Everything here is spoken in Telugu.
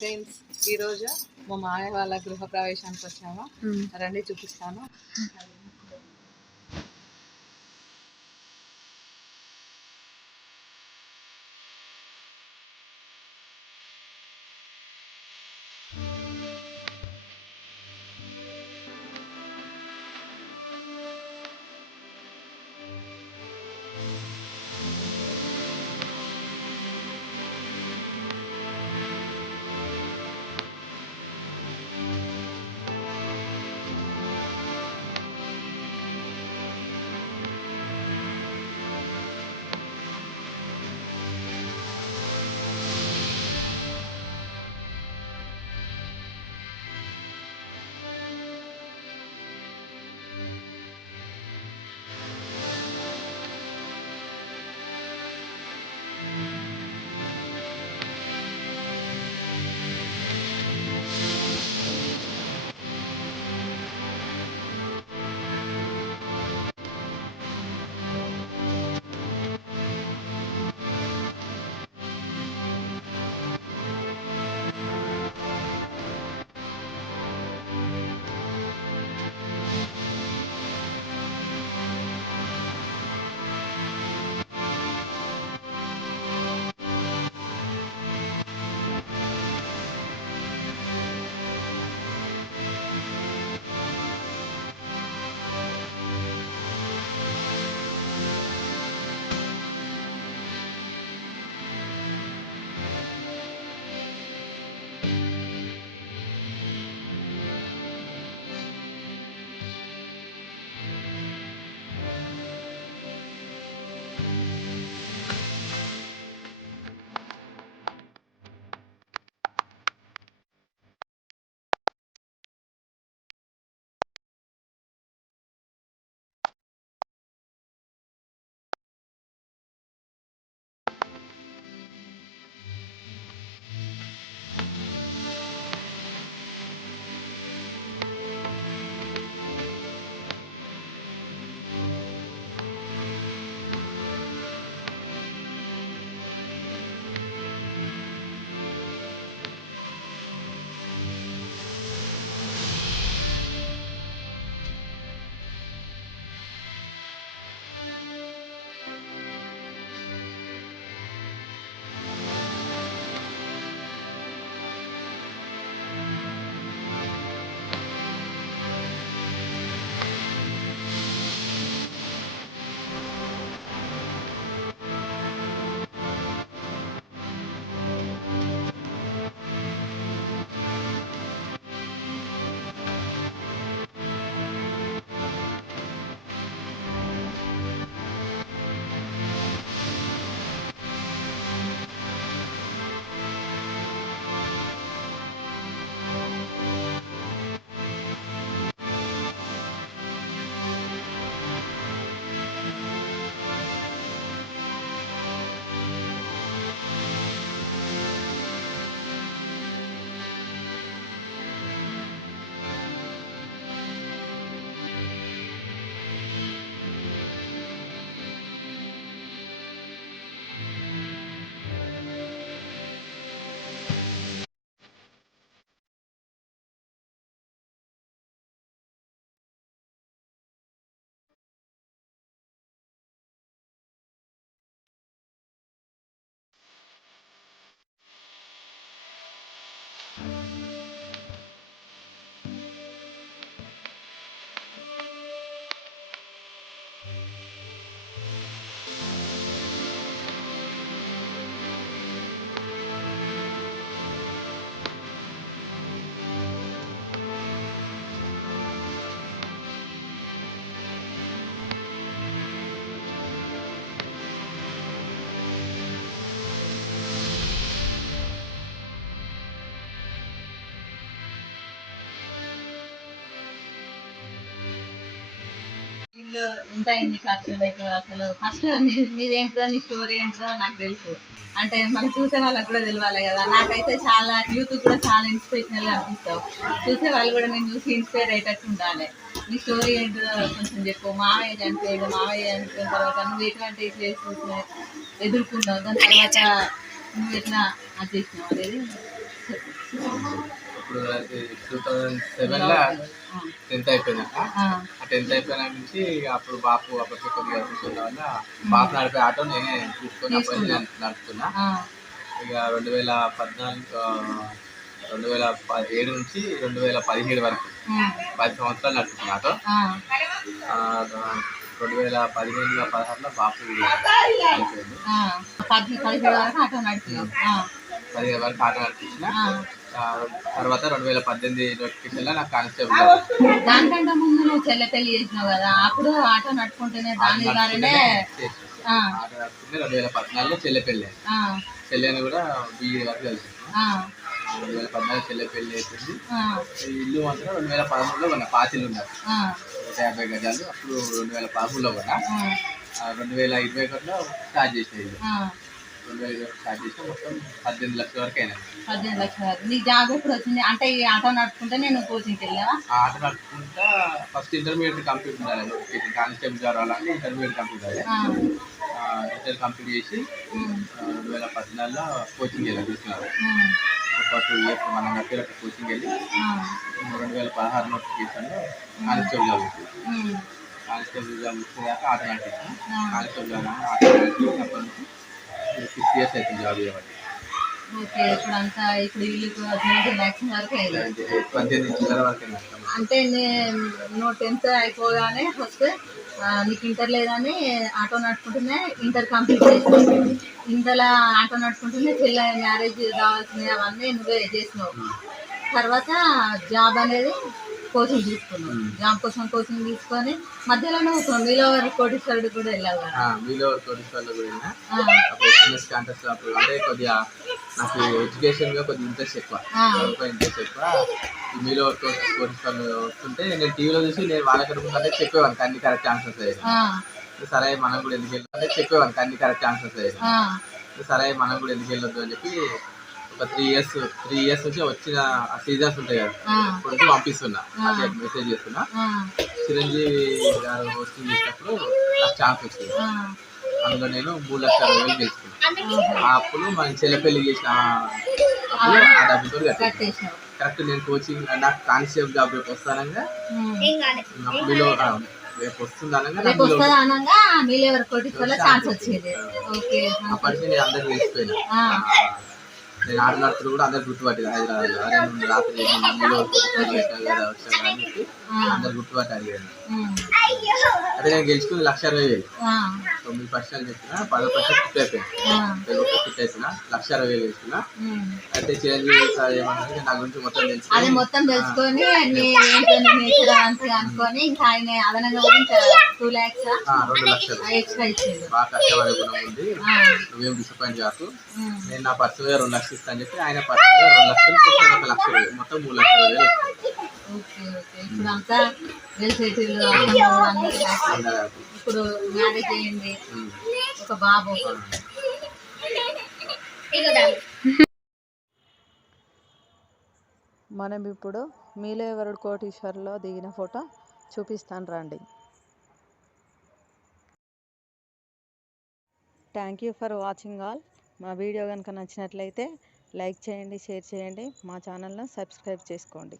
ఫ్రెండ్స్, ఈరోజు మా మామయ్య వాళ్ళ గృహ ప్రవేశానికి వచ్చాము. రండి చూపిస్తాను. ఎంత అయింది ఖర్చు? లైక్ అసలు ఫస్ట్ మీదేంటో నీ స్టోరీ ఏంటో నాకు తెలుసు. అంటే మనం చూసే వాళ్ళకి కూడా తెలియాలి కదా. నాకైతే చాలా యూత్ కూడా చాలా ఇన్స్పిరేషనల్గా అనిపిస్తావు. చూసే వాళ్ళు కూడా నేను చూసి ఇన్స్పైర్ అయ్యేటట్టు ఉండాలి. నీ స్టోరీ ఏంటో కొంచెం చెప్పు. మావయ్య చనిపోయాడు, మావయ్య చనిపోయిన తర్వాత నువ్వు ఎటువంటి ప్లేసెస్ ఎదుర్కొన్నావు, దాని తర్వాత నువ్వు ఎట్లా అది చేసినావు అనేది ఇప్పుడు 2007లో 10th అయిపోయిందట. ఆ 10th అయిపోయిన నుంచి అప్పుడు బాపు అప్పటికే కొద్దిగా కూర్చున్న వల్ల బాపు నడిపే ఆటో నేనే తీసుకొని అప్పటి నేను నడుపుతున్నా. ఇక 2017 నుంచి 2017 వరకు 10 సంవత్సరాలు నడుపుతున్నా ఆటో. 2015 16లో బాపు అయిపోయింది. 17 వరకు ఆటో నడిపిన. 17 వరకు ఆటో నడిపించిన. తర్వాత 2018 నోటిఫికేషన్లో నాకు కానిస్టేబుల్. దానికంటే ముందు నువ్వు చెల్లె పెళ్లి చేసినావు కదా, అప్పుడు ఆటో నడుపుకుంటేనే దాని ద్వారానే ఆటో నడుపుకుంటే 2014లో చెల్లె పెళ్ళి. చెల్లెని కూడా బీఈడి వరకు కలిసి 2014 చెల్లె పెళ్ళి అయిపోయింది. ఇల్లు మాత్రం 2013లో కొన్నా. పాతిల్లు ఉన్నారు 150 గజాలు. అప్పుడు 2013లో కొన్నా. 2021లో స్టార్ట్ చేసిన ఇల్లు. 2021 స్టార్ట్ చేసిన మొత్తం 18 లక్షల వరకు అయినా. 18 లక్షల వరకు. నీ జాబ్ ఎప్పుడు వచ్చింది? అంటే ఈ ఆటో నడుపుకుంటే నేను కోచింగ్కి వెళ్ళావా? ఆటో నడుపుకుంటా ఫస్ట్ ఇంటర్మీడియట్ కంప్లీట్ ఉండాలి. కానిస్టేబుల్ జాబ్ రావాలంటే ఇంటర్మీడియట్ కంప్లీట్ అయ్యాలి. ఇంటర్ కంప్లీట్ చేసి 2014లో కోచింగ్ వెళ్ళాలి తీసుకున్నారు. ఒక 2 years మనం దగ్గర కోచింగ్ వెళ్ళి 2016 నోటిఫికేషన్లో కానిస్టేబుల్ జాబ్ వచ్చింది. కానిస్టేబుల్ జాబ్ వచ్చేదాకా ఆటో నడిపించాను. కానిస్టేబుల్ జాబ్ ఆటో నడిపి అప్పటి నుంచి 6 years అవుతుంది జాబ్ చేయబట్టి. ఓకే. ఇప్పుడు వీళ్ళకి 20 lakhs వరకు అయింది. 18 చిల్లర వరకు. అంటే నువ్వు 10th అయిపోగానే ఫస్ట్ నీకు ఇంటర్ లేదని ఆటో నడుపుకుంటూనే ఇంటర్ కంప్లీట్ చేసినావు. ఇంటర్లో ఆటో నడుపుకుంటూనే చెల్లె మ్యారేజ్ కావాల్సినవి అవన్నీ నువ్వే చేసినావు. తర్వాత జాబ్ అనేది కోచింగ్ తీసుకున్నావు. జాబ్ కోసం కోచింగ్ తీసుకొని మధ్యలో నువ్వు మీలో కోటీశ్వరుడు కూడా వెళ్ళావు కదా. మీలో కోటీశ్వరుడు కూడా వెళ్ళినా. కాంటెస్ట్ అంటే కొద్దిగా నాకు ఎడ్యుకేషన్గా కొద్దిగా ఇంట్రెస్ట్ ఎక్కువ. ఈ మీలో కోటీశ్వరులు వస్తుంటే నేను టీవీలో చూసి నేను వాళ్ళకి అనుకుంటే చెప్పేవానికి అన్ని కరెక్ట్ ఆన్సర్స్ అయ్యాయి. సరే మనం కూడా ఎందుకు వెళ్ళాలంటే చెప్పేవానికి అన్ని కరెక్ట్ ఆన్సర్స్ అయ్యాయి. సరే మనం కూడా ఎందుకు వెళ్ళొద్దు అని చెప్పి ఒక 3 years నుంచి వచ్చిన సీజన్స్ ఉంటాయి కదా, కొంచెం పంపిస్తున్నా. అదే మెసేజ్ చేస్తున్నా. చిరంజీవి గారు హోస్టింగ్ చేసినప్పుడు నాకు ఛాన్స్ వచ్చింది. అందులో నేను 3,60,000 గెలుచుకున్నాను. ఆ అప్పులు మన చెల్లె పెళ్లి చేసిన అప్పుడు ఆ డబ్బుతో కట్టేసాను. కరెక్ట్ నేను కోచింగ్ నాకు కానిస్టేబుల్ జాబ్ రేపు వస్తానంగా మీలో రేపు వస్తుందనగా అప్పటికి నేను అందరికి తెలిసిపోయినా. నేను ఆడినప్పుడు కూడా అందరు గుర్తుపట్టారు. హైదరాబాద్లో రాత్రి అందరు గుర్తుపట్టి అడిగాను. అదే నేను గెలుచుకుంది 1,60,000. 9 ప్రశ్నలు చెప్పిన 10 ప్రశ్నలు ఫిట్ అయిపోయింది. ఫిట్ అయిపోయిన 1,60,000 గెలుచుకున్నా. అయితే చిరంజీవి సార్ ఏమన్నా నా గురించి మొత్తం తెలుసుకొని అనుకొని ఇంకా ఆయన అదనంగా 2 lakhs 2 లక్షలు ఎక్స్ట్రా ఇచ్చింది. బాగా కష్టపడే గుణం ఉంది, నువ్వేం డిసప్పాయింట్ కాకు, నేను నా పర్సనల్గా 2 లక్షలు ఇస్తాను అని చెప్పి ఆయన పర్సనల్గా 2 లక్షలు 1,00,000 మొత్తం 3,20,000. ఇప్పుడు అంతా ఇప్పుడు మ్యారేజ్ అయ్యింది, ఒక బాబు. మనం ఇప్పుడు మీలో ఎవరు కోటీశ్వర్లో దిగిన ఫోటో చూపిస్తాను రండి. Thank you for watching all. మా వీడియో కనుక నచ్చినట్లయితే లైక్ చేయండి, షేర్ చేయండి, మా ఛానల్ను సబ్స్క్రైబ్ చేసుకోండి.